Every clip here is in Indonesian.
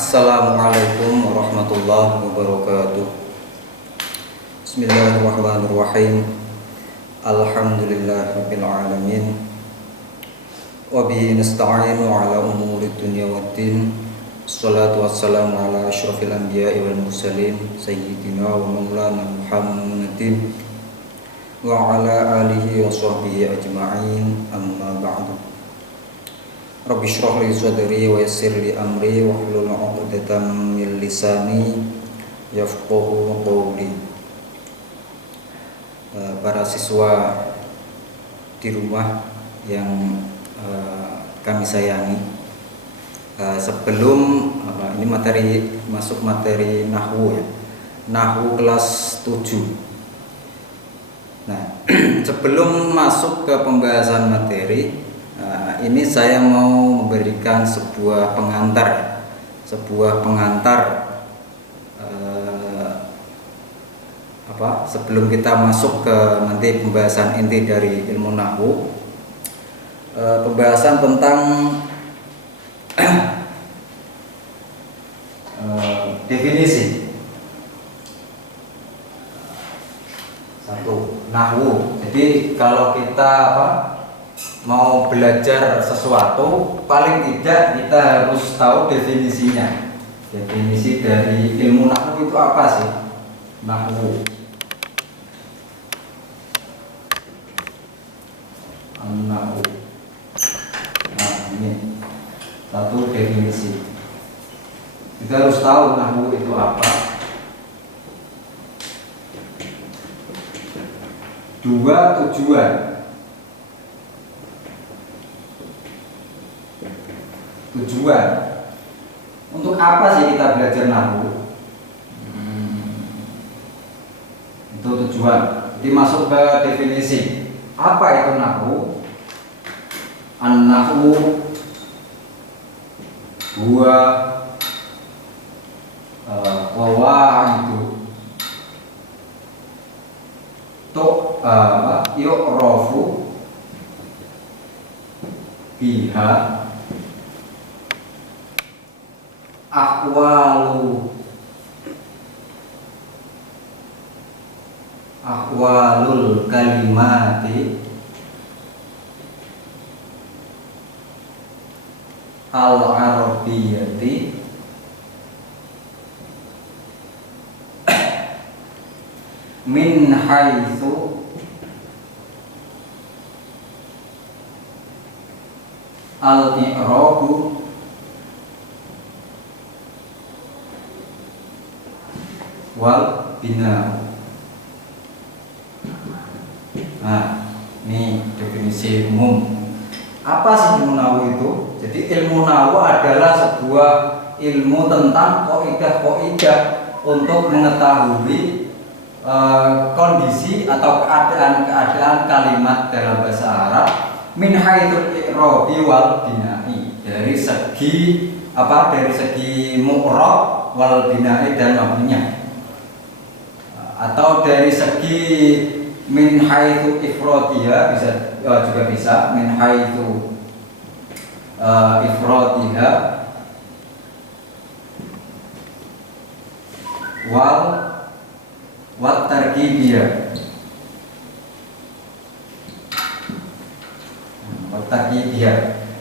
Assalamualaikum warahmatullahi wabarakatuh. Bismillahirrahmanirrahim. Alhamdulillahirabbil alamin. Wa bihi nasta'inu ala umuri dunya waddin. Wassalatu wassalamu ala asyrafil anbiya'i wal mursalin sayyidina wa maulana Muhammadin wa ala alihi wa sahbihi ajma'in. Amma ba'du. Rabbi shrah li sadri wa yassir li amri wahlul 'uqdatam min lisani yafqahu qawli. Para siswa di rumah yang kami sayangi, sebelum ini masuk materi nahwu ya. Nahwu kelas 7. Nah, sebelum masuk ke pembahasan materi, ini saya mau memberikan sebuah pengantar, sebelum kita masuk ke nanti pembahasan inti dari ilmu nahwu, pembahasan tentang definisi. Satu, nahwu. Jadi kalau kita mau belajar sesuatu, paling tidak kita harus tahu definisinya. Definisi dari ilmu nahwu itu apa sih? Nahwu. Nahwu. Nah, ini satu definisi. Kita harus tahu nahwu itu apa. Dua, tujuan. Tujuan untuk apa sih kita belajar nahwu? Itu tujuan. Jadi masuk ke definisi. Apa itu nahwu? An-nahwu huwa qawaidu yu'rafu biha ahwalul kalimati al-arabiyyati min haitsu al-i'rabu wal bina. Nah, ini definisi umum. Apa sih ilmu nahwu itu? Jadi ilmu nahwu adalah sebuah ilmu tentang kaidah-kaidah untuk mengetahui kondisi atau keadaan kalimat dalam bahasa Arab min haitsul i'rabi wal bina'i, dari segi mu'rab wal bina'i dan mabninya, atau dari segi min haitsu ifradiha juga bisa min haitsu ifradiha wal tarkibiyah.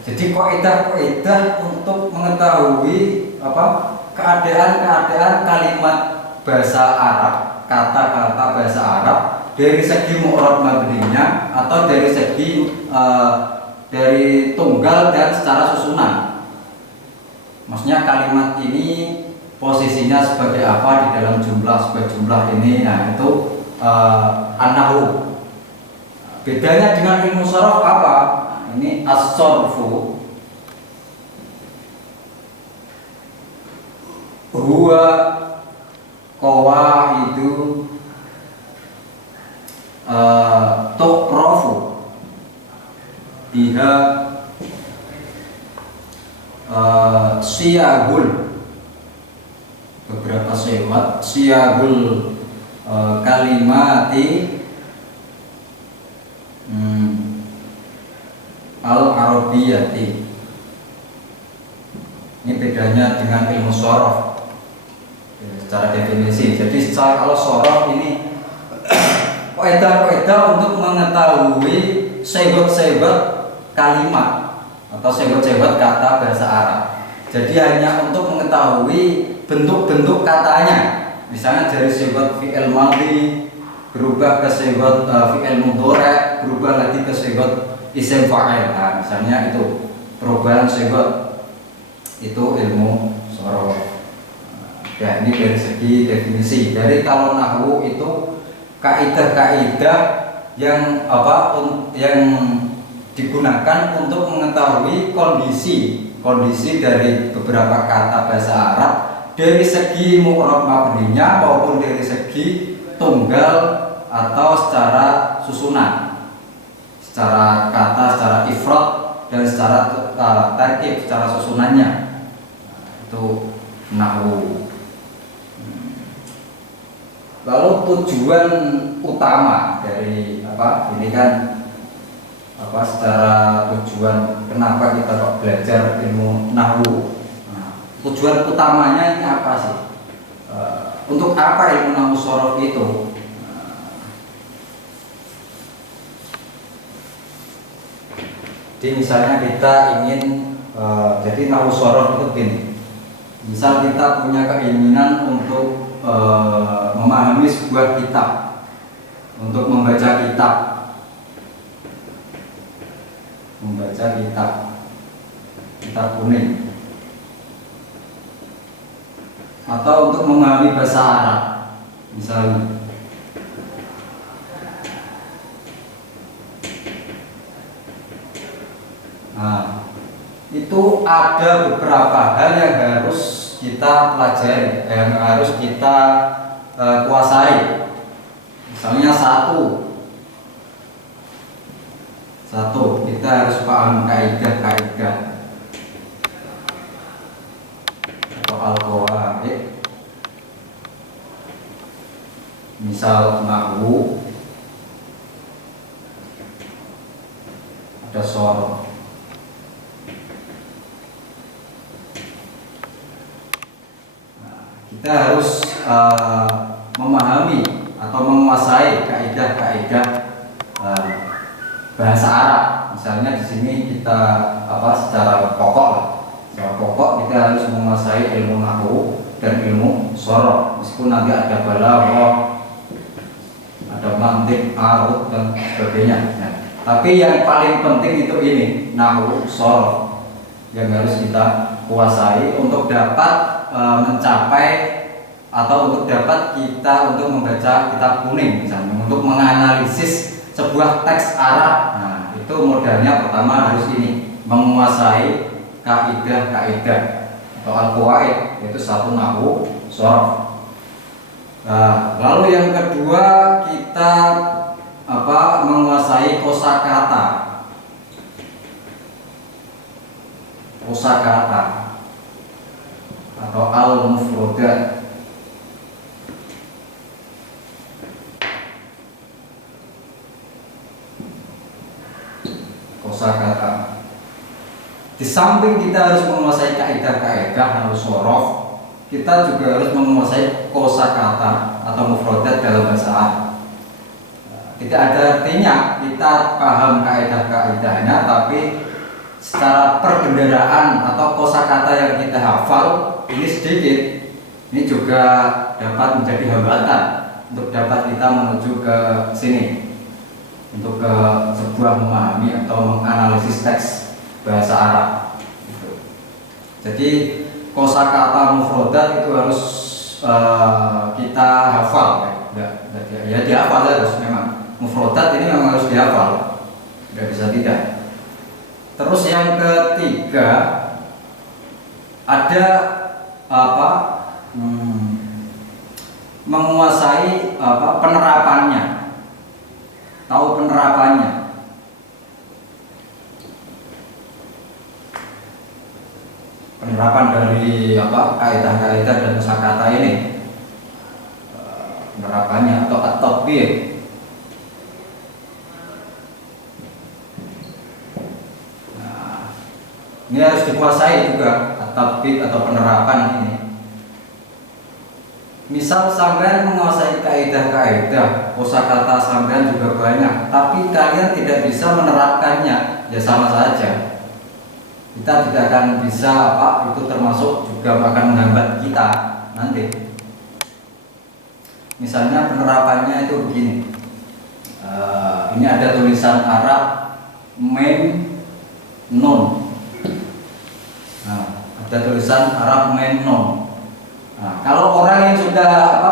Jadi kaidah-kaidah untuk mengetahui keadaan kalimat bahasa Arab, kata-kata bahasa Arab dari segi mu'rab mabninya atau dari segi dari tunggal dan secara susunan. Maksudnya kalimat ini posisinya sebagai apa di dalam sebuah jumlah ini. Nah, itu an-nahwu. Bedanya dengan ilmu sharaf apa? Ini as-sarfu huwa qawaidu tu'rafu biha siyagul, beberapa siyagul kalimati al-arabiyyati. Ini beda bedanya dengan ilmu shorof secara definisi. Jadi secara kalau shorof ini kaidah-kaidah untuk mengetahui segot-segot kalimat atau segot-segot kata bahasa Arab. Jadi hanya untuk mengetahui bentuk-bentuk katanya. Misalnya dari segot fi'il madhi berubah ke segot fi'il mudhari, berubah lagi ke segot isim fa'il. Nah, misalnya itu perubahan segot itu ilmu shorof. Ya, ini dari segi definisi. Dari kalau nahwu itu kaidah-kaidah yang yang digunakan untuk mengetahui kondisi dari beberapa kata bahasa Arab dari segi mu'rab mabninya maupun dari segi tunggal atau secara susunan, secara kata, secara ifrad dan secara tarkib, secara susunannya. Itu nahwu. Lalu tujuan utama dari ini kan secara tujuan kenapa kita kok belajar ilmu nahwu. Nah, tujuan utamanya ini apa sih? Untuk apa ilmu nahwu shorof itu? Jadi misalnya kita ingin jadi nahwu shorof itu gini. Misal kita punya keinginan untuk memahami sebuah kitab, untuk membaca kitab kuning, atau untuk memahami bahasa Arab misalnya. Nah, itu ada beberapa hal yang harus kita pelajari, yang harus kita kuasai. Misalnya satu kita harus paham kaidah-kaidah atau al-qawaid. Misal nahwu ada shorof. Kita harus memahami atau menguasai kaidah-kaidah bahasa Arab. Misalnya di sini kita secara pokok kita harus menguasai ilmu nahwu dan ilmu shorof. Meskipun nanti ada balaghah, ada mantik, arud dan sebagainya. Nah, tapi yang paling penting itu ini nahwu shorof yang harus kita kuasai untuk dapat mencapai atau untuk dapat kita untuk membaca kitab kuning misalnya, untuk menganalisis sebuah teks Arab. Nah, itu modalnya pertama harus ini menguasai kaidah-kaidah atau al-qawaid, yaitu satu nahwu shorof. Nah, lalu yang kedua kita menguasai kosakata atau al-mufrodat. Kosakata. Di samping kita harus menguasai kaidah-kaidah nahwu shorof, kita juga harus menguasai kosakata atau mufrodat dalam bahasa Arab. Tidak ada artinya kita paham kaidah-kaidahnya, tapi secara perbendaharaan atau kosakata yang kita hafal ini sedikit, ini juga dapat menjadi hambatan untuk dapat kita menuju ke sini, untuk ke sebuah memahami atau menganalisis teks bahasa Arab. Jadi kosakata mufrodat itu harus kita hafal, ya dihafal harus memang. Mufrodat ini memang harus dihafal, tidak bisa tidak. Terus yang ketiga ada menguasai penerapannya, tahu penerapannya. Penerapan dari kaidah-kaidah dan kosakata ini, penerapannya atau at-tatbiq. Ini harus dikuasai juga tatbik atau penerapan ini. Misal sampean menguasai kaidah-kaidah, kosakata sampean juga banyak, tapi kalian tidak bisa menerapkannya, ya sama saja. Kita tidak akan bisa itu termasuk juga akan menghambat kita nanti. Misalnya penerapannya itu begini. Ini ada tulisan Arab mem nun. Nah, ada tulisan Arab mem nun. Nah, kalau orang yang sudah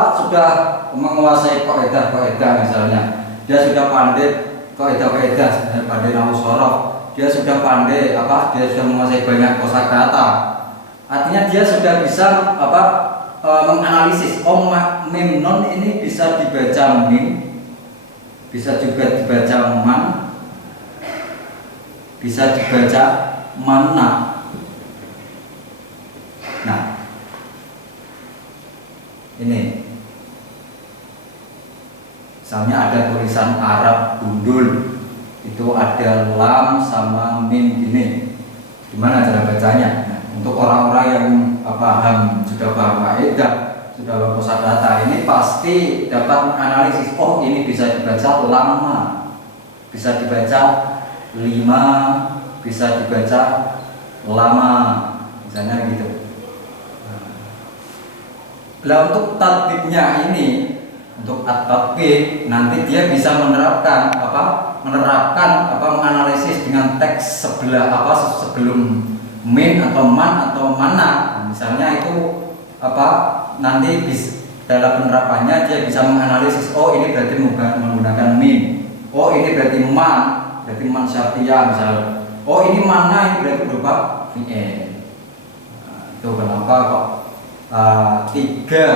menguasai kaidah-kaidah misalnya, dia sudah pandai kaidah-kaidah, pandai nahwu shorof, dia sudah pandai dia sudah menguasai banyak kosakata. Artinya dia sudah bisa menganalisis mem non ini bisa dibaca mim, bisa juga dibaca man, bisa dibaca mana. Nah, ini misalnya ada tulisan Arab gundul, itu ada lam sama mim gini. Gimana cara bacanya? Nah, untuk orang-orang yang sudah paham kaidah, sudah paham kosakata, ini pasti dapat menganalisis. Oh, ini bisa dibaca lama, bisa dibaca lima, bisa dibaca lama, misalnya gitu. Nah, untuk tatbiknya ini, untuk at-tatbik nanti dia bisa menerapkan menganalisis dengan teks sebelum min atau man atau mana. Misalnya itu nanti dalam penerapannya dia bisa menganalisis. Oh, ini berarti menggunakan min. Oh, ini berarti man syartiyah misalnya. Oh, ini mana, ini berarti berupa fi'il. Nah, itu kenapa kok tiga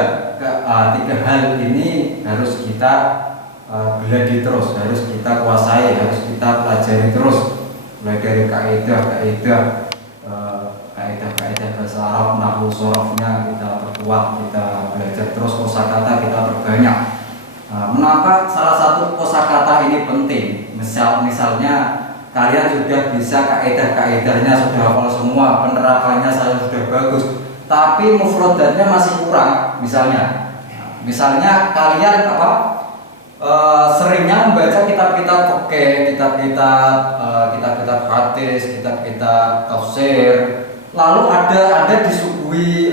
hal ini harus kita belajari terus, harus kita kuasai, harus kita pelajari terus, mulai dari kaidah bahasa Arab, nahwu sorofnya kita perkuat, kita belajar terus, kosakata kita perbanyak. Mengapa salah satu kosakata ini penting? Misalnya kalian sudah bisa kaidah-kaidahnya, sudah hafal semua, penerapannya saya sudah bagus, tapi mufradatnya masih kurang. Misalnya kalian seringnya membaca kitab-kitab fikih, kitab-kitab hadis, kitab-kitab tafsir, lalu ada disuguhi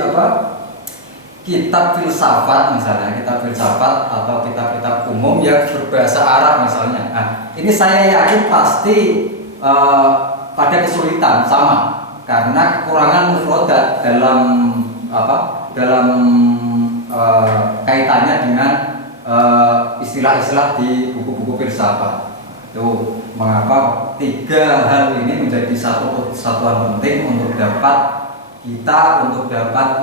kitab filsafat misalnya, kitab filsafat atau kitab-kitab umum yang berbahasa Arab misalnya. Nah, ini saya yakin pasti pada kesulitan sama, karena kekurangan mufradat dalam kaitannya dengan istilah-istilah di buku-buku filsafat. Itu mengapa tiga hal ini menjadi satu kesatuan penting untuk dapat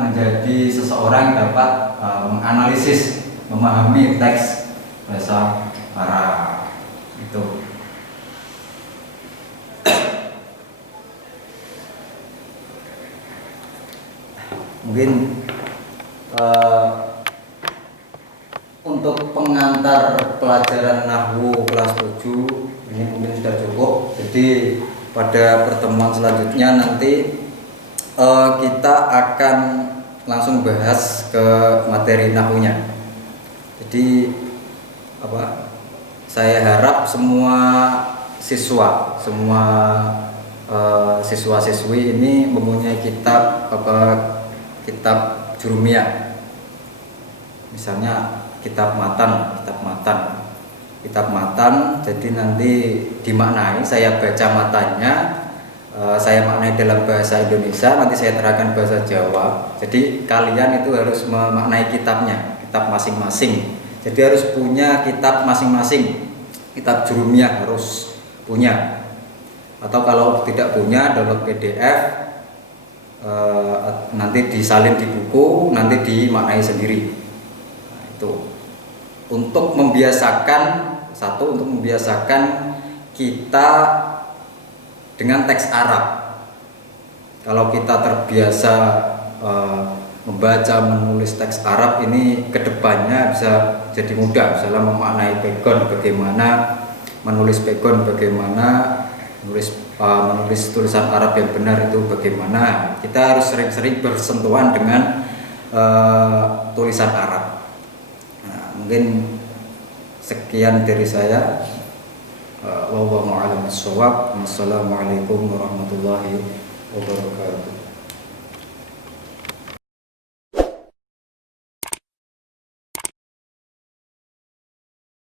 menjadi seseorang yang dapat menganalisis, memahami teks bahasa Arab. Itu. Mungkin untuk pengantar pelajaran nahwu kelas 7 ini mungkin sudah cukup. Jadi pada pertemuan selanjutnya nanti kita akan langsung bahas ke materi nahwunya. Jadi saya harap semua siswa-siswi ini mempunyai kitab jurumiyah, misalnya kitab matan. Jadi nanti dimaknai, saya baca matanya, saya maknai dalam bahasa Indonesia, nanti saya terangkan bahasa Jawa. Jadi kalian itu harus memaknai kitabnya, kitab masing-masing. Jadi harus punya kitab masing-masing, kitab jurumiyah harus punya. Atau kalau tidak punya, download PDF, nanti disalin di buku, nanti dimaknai sendiri. Nah, itu untuk membiasakan kita dengan teks Arab. Kalau kita terbiasa membaca, menulis teks Arab, ini kedepannya bisa jadi mudah. Misalnya memaknai pegon bagaimana, menulis pegon bagaimana, menulis menulis tulisan Arab yang benar itu bagaimana. Kita harus sering-sering bersentuhan dengan tulisan Arab. Nah, mungkin sekian dari saya. Wallahu a'lam bishawab. Wassalamualaikum warahmatullahi wabarakatuh.